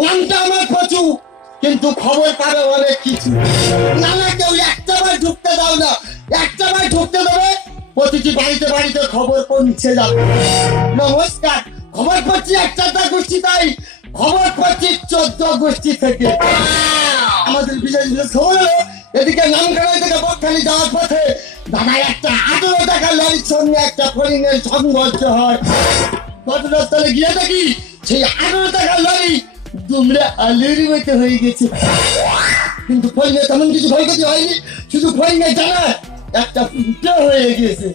নামটা আমার কচু, কিন্তু খবর পাবে অনেক কিছু। নানা কেউ একটা বার ঢুকতে দাও না, একটা বার ঢুকতে দেবে প্রতিটি বাড়িতে বাড়িতে খবর পৌঁছে যাবে। নমস্কার, খবর পাচ্ছি একটা গোষ্ঠী, তাই খবর পাচ্ছি 14 গোষ্ঠী থেকে। আমাদের বিশেষ বিশেষ খবর হলো, এদিকে নামখানা থেকে বকখালি যাওয়ার পথে দাদা একটা 18 টাকা লরির সঙ্গে একটা ফড়িংয়ের সংঘর্ষ হয়। ঘটনাস্থলে গিয়ে দেখি সেই 18 টাকার লরি দুমড়ে আলুর মতো হয়ে গেছে। কিন্তু ফড়িংয়ে তেমন কিছু ক্ষয়ক্ষতি হয়নি, শুধু ফড়িংয়ে জানা একটা ফুটো হয়ে গেছে।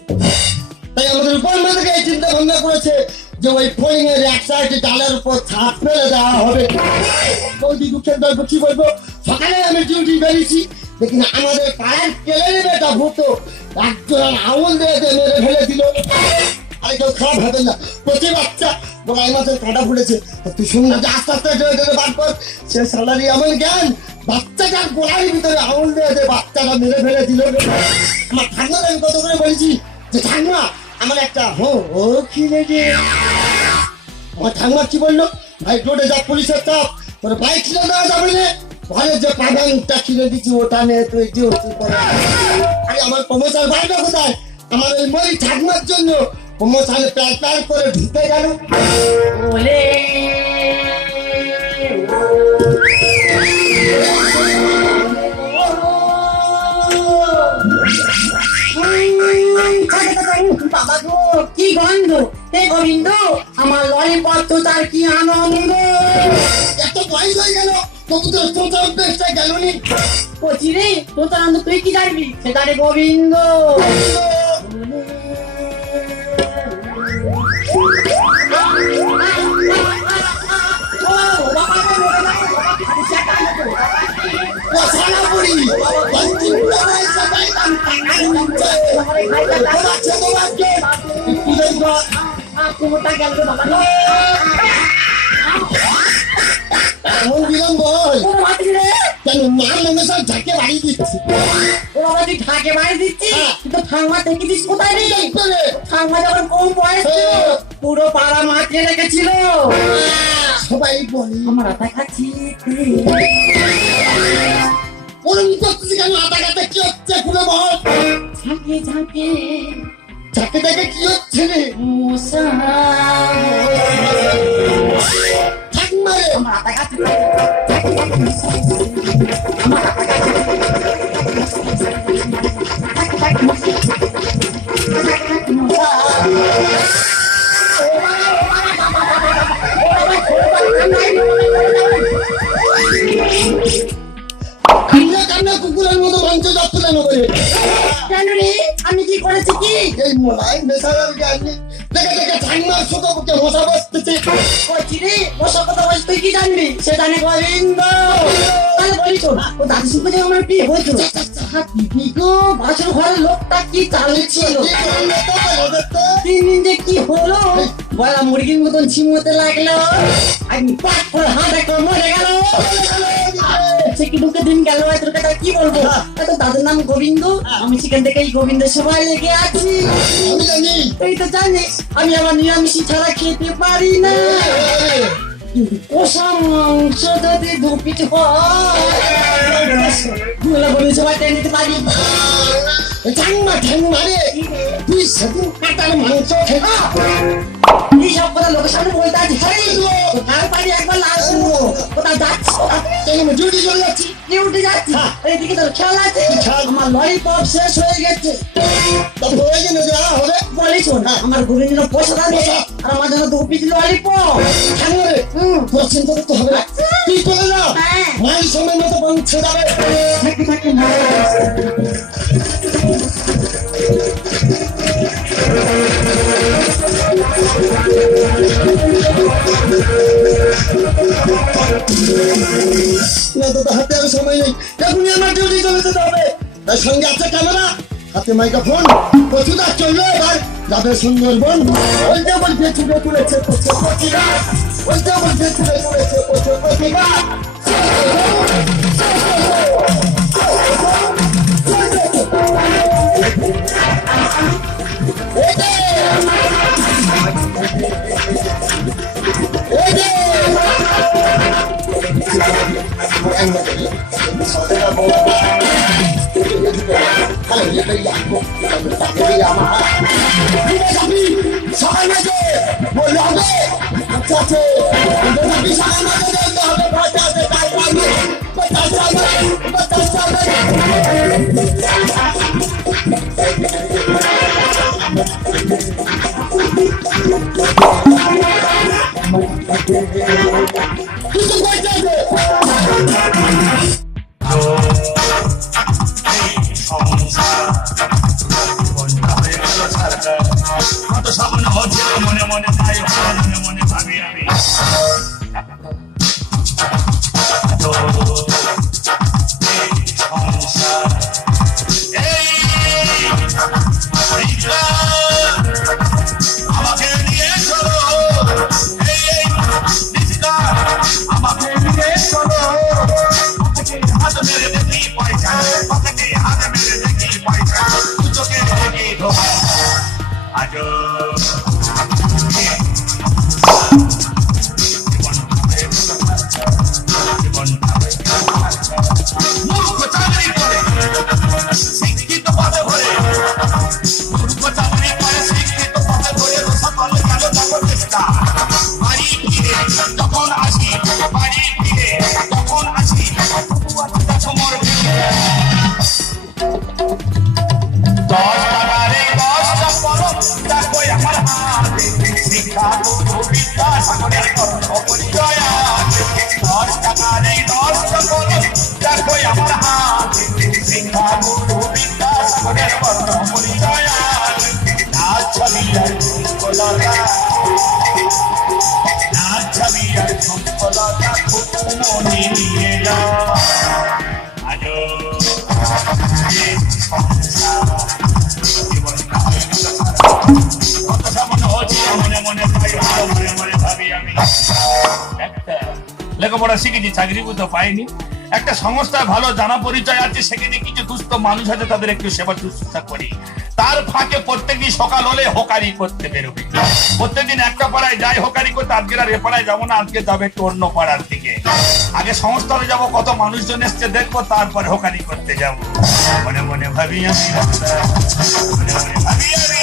তাই আমাদের উপর থেকে এই চিন্তা ভাবনা করেছে যে ওই ফড়িংয়ের এক সাইডে ডালের উপর ছাপ ফেলে দেওয়া হবে। বৌদি দুঃখের গল্প কি বলবো, সকালে আমি ডিউটি বেরিয়েছি, দেখি আমাদের পায়ের কেলে নেবে একটা ভূত একজন আঙুল দিয়ে মেরে ফেলে দিল। আরে কেউ খারাপ হবে না, প্রতি বাচ্চা গোড়ায় মাছের কাঁটা ফুটেছে। তুই শুনে যে আস্তে আস্তে বার কর, সে সালারি এমন জ্ঞান, বাচ্চাটার গোড়ার ভিতরে আঙুল দিয়ে বাচ্চাটা মেরে ফেলে দিল। আমার ঠান্ডা আমি কত করে বলেছি যে ঠান্ডা আমার একটা ও খিলে গে। আমার ঠান্ডা কি বললো, ভাই রোডে যা পুলিশের চাপ, তোর বাইক কিনে দেওয়া যাবে না, ঘরের যে পাগানটা কিনে দিচ্ছি ওটা নিয়ে তুই ডিউটি করে। আরে আমার প্রমোশন বাইরে কোথায়, আমার ওই মরি ঠাকুমার জন্য প্রমোশনে প্যার করে ঢুকে গেল। ওলে বাবা গো, কি গন্ধ! হে গোবিন্দ, আমার ললিপপ তো তার কি আনন্দ! এত বয়স হয়ে গেল তবু তো তোতা অভ্যেসটা গেল নি। বলছি রে, তো তার আনন্দ তুই কি জানবি? সেটা রে গোবিন্দ। কুমোরটা গেল রে বাবা। কেন মা মনে সব ঝাঁকে বাড়ি দিচ্ছি, ওরা তুই ঢাকে বাড়ি দিচ্ছি, কিন্তু ঠাংমা দেখেছিস কোথায় রে? ঠাংমা যখন কম বয়স ছিল পুরো পাড়া মাঠে রেখেছিল। সবাই বলি আমার আটা খাচ্ছি ওরম করতেছি কেন, আটা কাটা কি হচ্ছে পুরো বল ঝাঁকে ঝাঁকে ঝাঁকে দেখে কি হচ্ছে রে মশা। থাক মারে আমার আটা খাচ্ছি কান্না কুকুরের মতো মাংস যাচ্ছে কেন করে? কেন রে, আমি কি করেছি কি? এই মোলাই মেশার জ্ঞানী দেখে দেখে ঠান্ডার ছোটো বুকে মশা বসতেছে। বলছি রে, ওসব কথা বলছি তুই কি জানবি? সে জানে গোবিন্দ। তাহলে বলি শোন, ও দাদু সঙ্গে যে আমার বিয়ে হয়েছিল, কি গো বাসর ঘরের লোকটা কি চালিয়েছিল, 3 দিন যে কি হলো, বলা মুরগির মতন ছিমতে লাগলো, আমি পাট করে হাত করে মরে গেল। সে কি ঢুকে দিন গেল, তোর কথা কি বলবো? তো দাদুর নাম গোবিন্দ, আমি সেখান থেকে এই গোবিন্দ সবাই লেগে আছি। আমি জানি তুই তো জানিস আমি আমার নিরামিষি ছাড়া খেতে পারি না, কিন্তু কষা মাংস যদি 2 পিঠ হয় বলে সবাই টেনে নিতে পারি। ঠান্ডা ঠান্ডা রে তুই সেদিন কাটার মাংস খেলা এই সব কথা লোকের সামনে বলতে আছি, তার বাড়ি একবার লাগবো। কোথাও যাচ্ছি? ডিউটি চলে যাচ্ছি। ডিউটি যাচ্ছি, এইদিকে তোর খেয়াল আছে? আমার ললিপপ শেষ হয়ে গেছে। প্রয়োজনে দেওয়া হবে বলি শোন, আমার গোবিন্দ প্রসাদ আছে আর আমার জন্য 2 পিস ললিপপ। ঠান্ডা রে তোর চিন্তা করতে হবে না, তুই চলে যা, মায়ের সময় মতো পৌঁছে যাবে। থাকি থাকি না তো হাতে আর সময় নেই, এখনই আমার ডিউটি চলে যেতে হবে। তার সঙ্গে আছে ক্যামেরা, হাতে মাইক্রোফোন, প্রচুরা চললো এবার যাবে সুন্দরবন। ওইটা বলতে ছুটে তুলেছে প্রতিভা, ওইটা বলতে ছুটে তুলেছে প্রতিভা। কত স্বপ্ন হচ্ছে মনে মনে, তাই মনে মনে ভাবি আমি। আমাকে নিয়ে চলো, আমাকে নিয়ে চলো, হাত মেরে দেখি পয়সা, পকেটে হাত মেরে দেখি পয়সা, চোখে দেখি ধোয়া। আজো মূর্খ চাকরি করে শিক্ষিত পদে ভরে, মূর্খ চাকরি করে শিক্ষিত পদে ভরে, সকল গেল তখন চেষ্টা। বাড়ি ফিরে যখন আসি, বাড়ি ফিরে যখন আসি, তোমার 10 টাকার এই 10টা পরব দেখো আমার হাতে, শিক্ষা গুরু বিদ্যাসাগরের পরিচয় আছে। 10 টাকার এই 10টা পরব দেখো আমার হাতে, শিক্ষা গুরু বিদ্যাসাগরের পরিচয় আছে। নাচ ছবি আর ঝুমকলতা, নাচ ছবি আর ঝুমকলতা খুব মনে নিয়ে যা। আজো লেখাপড়া শিখেছি, চাকরি তো পাইনি। একটা সংস্থায় ভালো জানা পরিচয় আছে, সেখানে কিছু দুস্থ মানুষ আছে, তাদের একটু সেবা শুশ্রূষা করি। তার ফাঁকে প্রত্যেকদিন সকাল হলে হোকারি করতে বেরোবে। প্রত্যেকদিন একটা পাড়ায় যাই হোকারি করতে, আজকে আর এ পাড়ায় যাবো না, আজকে যাবে একটু অন্য পাড়ার দিকে। আগে সংস্থানে যাবো, কত মানুষজন এসছে দেখবো, তারপরে হোকারি করতে যাবো। মনে মনে ভাবি আমি, মনে মনে ভাবি আমি।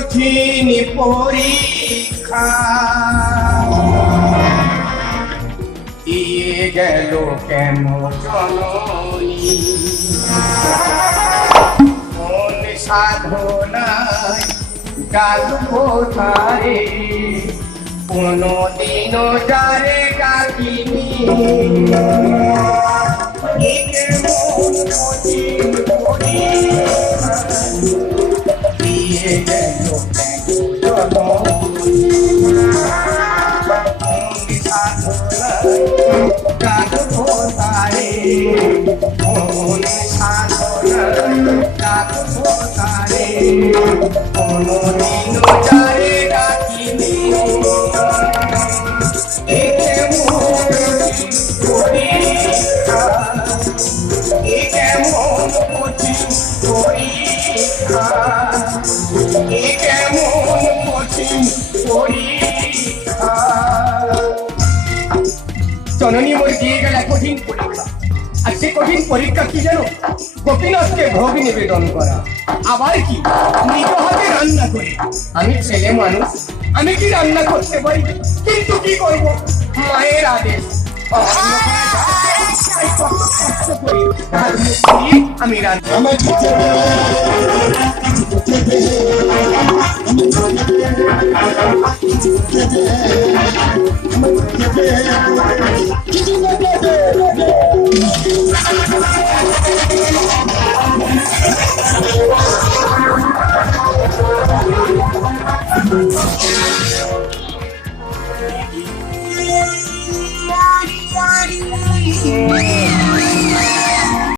কঠিন পরীক্ষা দিয়ে গেল কেন জননী মন সাধনায় গাল কোথারে কোনদিনও যারে গালিনি একে মন কঠিন পরীক্ষা দিয়ে গেল কেন জননী গাল কোথারে মন সাধনায় গাল কোথারে কোনদিন যারে ডাকিনি একে মন পরীক্ষা একে মন কঠিন পরীক্ষা একে মন কঠিন পরীক্ষা জননী মোর দিয়ে গেল কঠিন পরীক্ষা আর সে কঠিন পরীক্ষা কি জানো গোপীনাথকে ভোগ নিবেদন করা আবার কি নিজ হাতে রান্না করে আমি ছেলে মানুষ আমি কি রান্না করতে পারি কিন্তু কি করব মায়ের আদেশ তাই কত কষ্ট করি আমি রান্না আমার